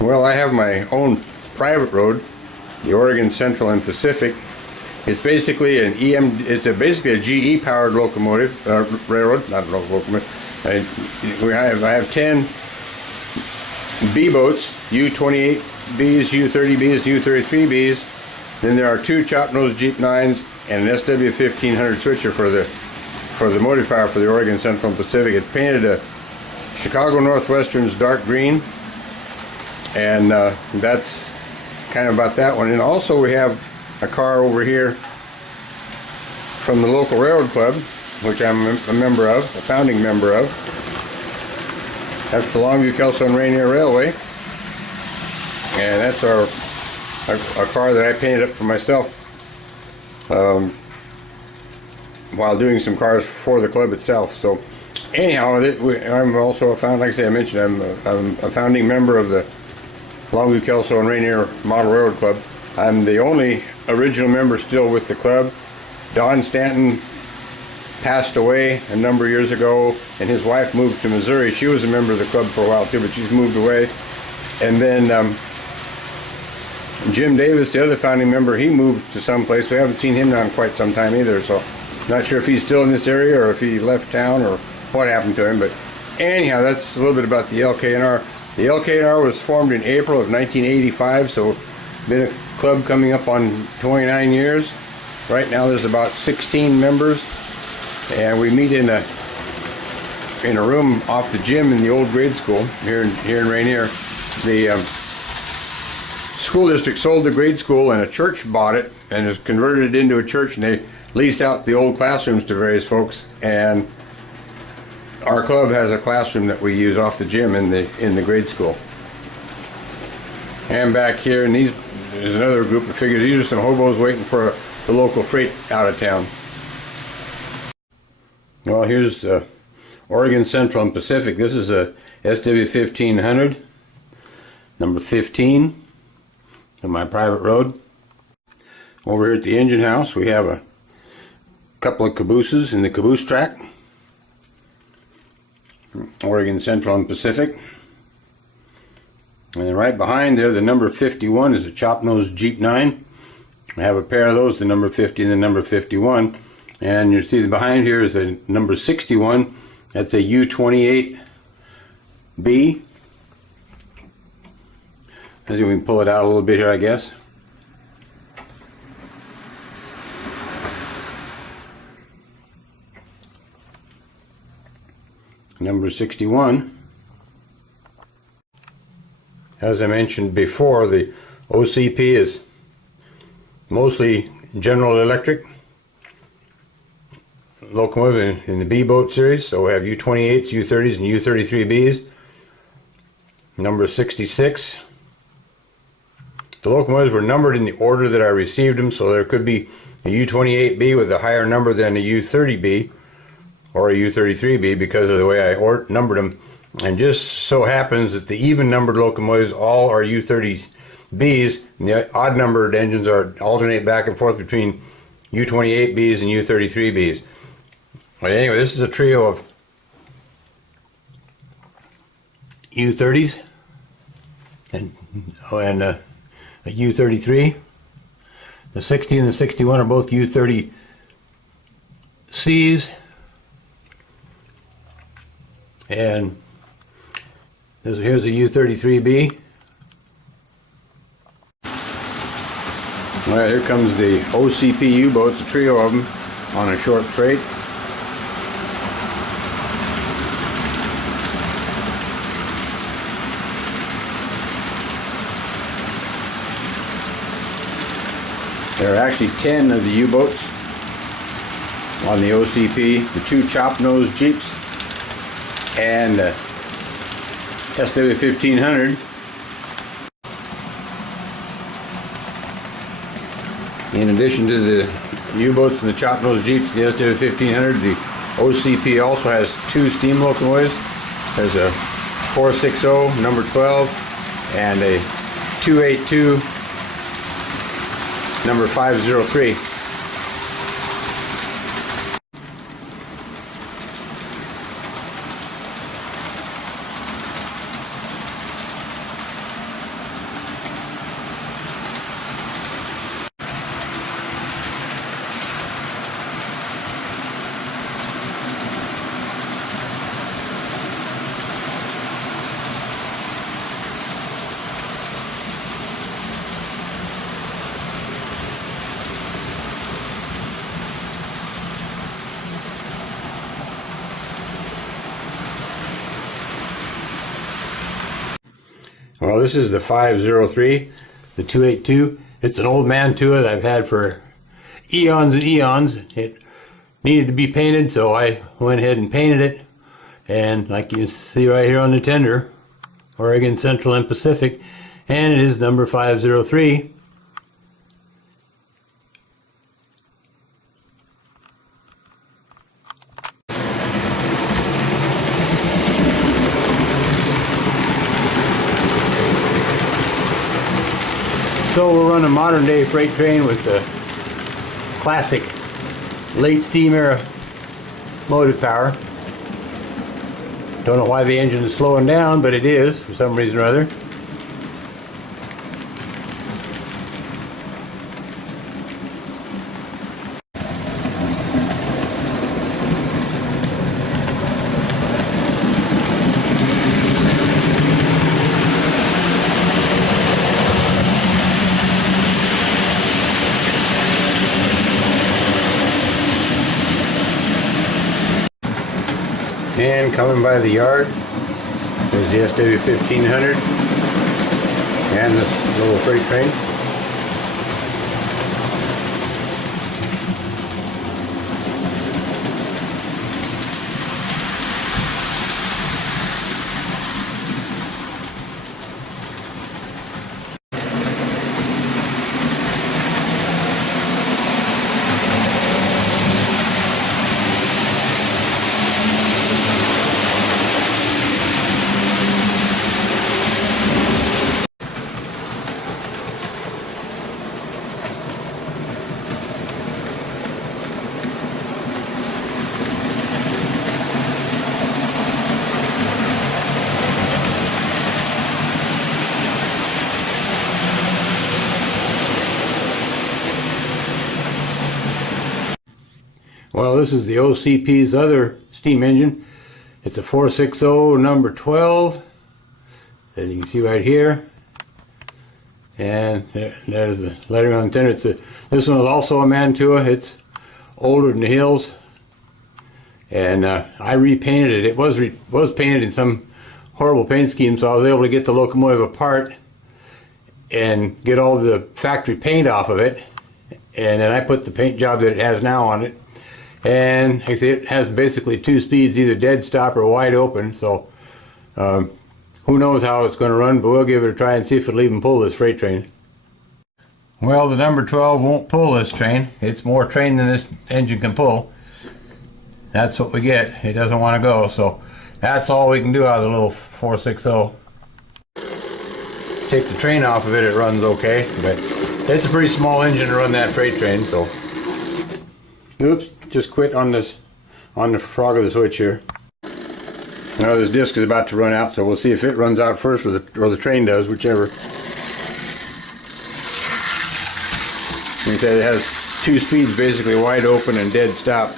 Well, I have my own private road, the Oregon Central and Pacific. It's basically an basically a GE powered locomotive, railroad, not a locomotive. I have 10 B boats, U-28Bs, U-30Bs, U-33Bs. Then there are 2 chop nose Jeep 9s and an SW1500 switcher for the motive power for the Oregon Central and Pacific. It's painted a Chicago Northwestern's dark green, and that's kind of about that one. And also we have a car over here from the local railroad club, which I'm a member of, a founding member of. That's the Longview, Kelso, and Rainier Railway, and that's a car that I painted up for myself while doing some cars for the club itself. So anyhow, I'm also like I say, I mentioned, I'm a founding member of the Longview, Kelso, and Rainier Model Railroad Club. I'm the only original member still with the club. Don Stanton passed away a number of years ago, and his wife moved to Missouri. She was a member of the club for a while too, but she's moved away. And then Jim Davis, the other founding member, he moved to someplace. We haven't seen him now in quite some time either, so not sure if he's still in this area or if he left town or what happened to him. But anyhow, that's a little bit about the LK&R. The LK&R was formed in April of 1985, so been a club coming up on 29 years. Right now there's about 16 members, and we meet in a room off the gym in the old grade school here in Rainier. The school district sold the grade school, and a church bought it and has converted it into a church, and they lease out the old classrooms to various folks. And our club has a classroom that we use off the gym in the grade school. And back here, and there's another group of figures. These are some hobos waiting for the local freight out of town. Well, here's Oregon Central and Pacific. This is a SW1500, number 15, on my private road. Over here at the engine house, we have a couple of cabooses in the caboose track. Oregon Central and Pacific. And then right behind there, the number 51 is a chop nose Jeep 9. I have a pair of those, the number 50 and the number 51. And you see behind here is a number 61. That's a U-28B. As we can pull it out a little bit here, I guess. Number 61. As I mentioned before, the OCP is mostly General Electric locomotive in the B boat series. So we have U-28s, U-30s, and U-33Bs. Number 66. The locomotives were numbered in the order that I received them, so there could be a U-28B with a higher number than a U-30B or a U-33B because of the way I numbered them. And just so happens that the even numbered locomotives all are U-30Bs, and the odd numbered engines alternate back and forth between U-28Bs and U-33Bs. But anyway, this is a trio of U-30s and a U-33. The 60 and the 61 are both U-30Cs, and here's a U-33B. All right, here comes the OCP U-boats, a trio of them on a short freight. There are actually 10 of the U-boats on the OCP, the 2 chop nose Jeeps, and SW1500. In addition to the U-boats and the chop nose Jeeps, the SW1500, the OCP also has 2 steam locomotives. There's a 460 number 12 and a 282 number 503. Well, this is the 503, the 282. It's an old Mantua that I've had for eons and eons. It needed to be painted, so I went ahead and painted it. And like you see right here on the tender, Oregon Central and Pacific, and it is number 503. So we'll run a modern day freight train with the classic late steam era motive power. Don't know why the engine is slowing down, but it is for some reason or other. And coming by the yard is the SW1500 and this little freight train. Well, this is the OCP's other steam engine. It's a 460 number 12 that you can see right here. And there's the lettering on the tender. This one is also a Mantua. It's older than the Hills. And I repainted it. It was painted in some horrible paint scheme, so I was able to get the locomotive apart and get all the factory paint off of it. And then I put the paint job that it has now on it. And it has basically two speeds, either dead stop or wide open. So who knows how it's going to run, but we'll give it a try and see if it'll even pull this freight train. Well, the number 12 won't pull this train. It's more train than this engine can pull. That's what we get. It doesn't want to go, so that's all we can do out of the little 460. Take the train off of it, it runs okay, but it's a pretty small engine to run that freight train, so. Oops, just quit on the frog of the switch here. Now this disc is about to run out, so we'll see if it runs out first or the train does, whichever. Like I said, it has two speeds, basically wide open and dead stop.